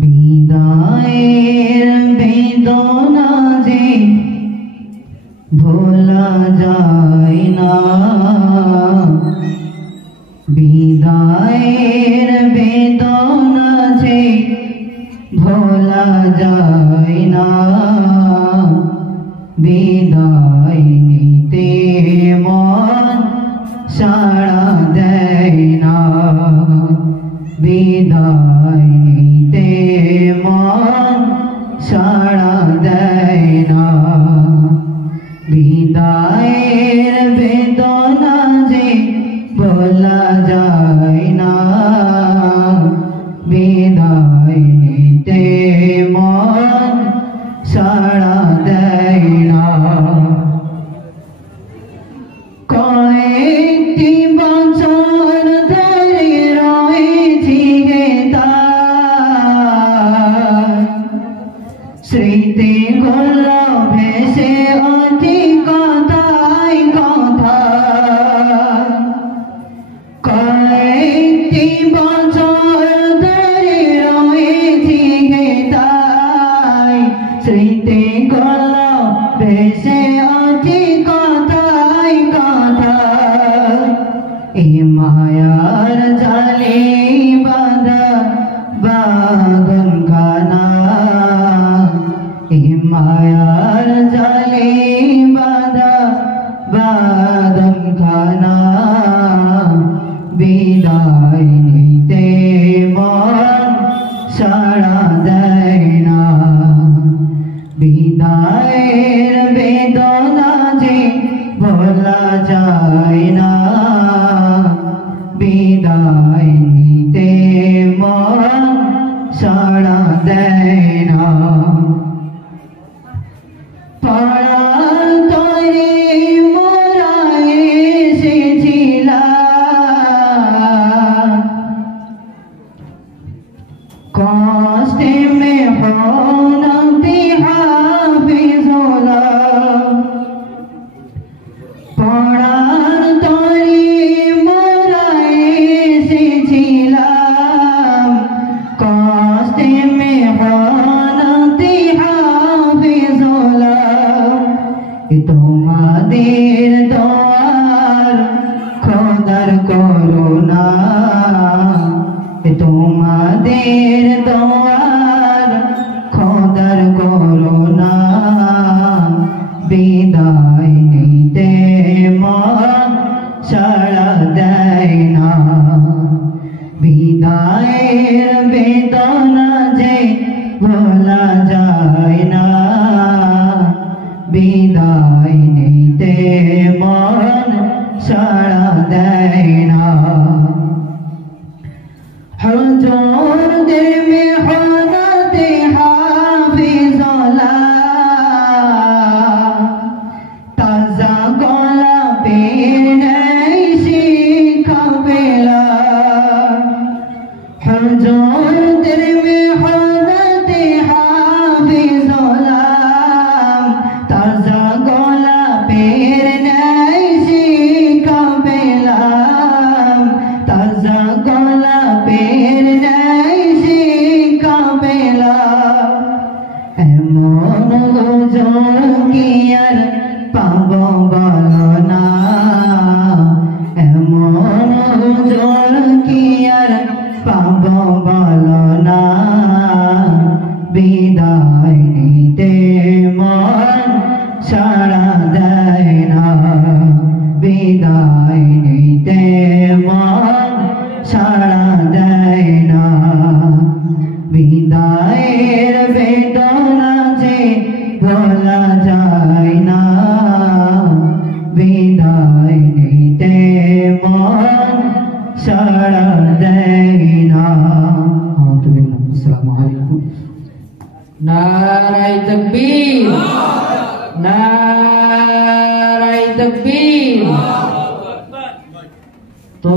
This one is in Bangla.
বিদায়ের বেদনা যে ভোলা যায় না, বিদায়ের বেদনা যে ভোলা যায় না, বিদায় নিতে মন সাড়া দেয় না, বিদায় নিতে মন সাড়া দেয় না, বিদায়ের বেদনা যে ভোলা যায় না, বিদায় নিতে মন সাড়া দেয় না। কয়েকটি বছর ধরে রয়েছি গে তার স্মৃতিগুলো ভেসে ওঠে কথায় কথায়, কয়েকটি বছর ধরে রয়েছি গে তাই স্মৃতিগুলো ভেসে ওঠে কথায় কথায়, এই মায়ার জালে বাঁধা বাঁধন খানা, এই মায়ার জালে বাঁধা বাঁধন খানা, বিদায় নিতে মন সাড়া দেয় না, বিদায়ের বেদনা যে ভোলা যায় না, বিদায় নিতে মন সাড়া দেয় না। পাড়ার তরে মোরা এসেছিলাম, কষ্টে মেহনতে হাফিজ হলাম, পাড়ার তরে মোরা এসেছিলাম, কষ্টে মেহনতে হাফিজ হলাম, তোমাদের দোয়ার খোদার করুণা, তোমাদের দোয়ার খোদার করুণা, বিদায় নিতে মন সাড়া দেয় না, বিদায়ের বেদনা যে ভোলা যায় না, বিদায় নিতে মন সাড়া দেয় না। হুজুরদের মেহনতে হাফিজ হলাম, তাজা গোলাপের ন্যায় শিক্ষা পেলাম, হুজুরদের মেহনতে হাফিজ হলাম, তাজা গোলাপের ন্যায় শিক্ষা পেলাম, তাজা গোলাপের ন্যায় শিক্ষা পেলাম, এমন হুজুর কি আর পাব বলো না, এমন হুজুর কি আর পাব বলো না, বিদায় নিতে মন সাড়া দেয় না, বিদায় নিতে মন সাড়া দেয় না, বিদায়ের বেদনা যে ভোলা যায় না, বিদায় নিতে মন সাড়া দেয় না। আসসালামু আলাইকুম। নারায়ে তাকবীর, নারায়ে তাকবীর। তো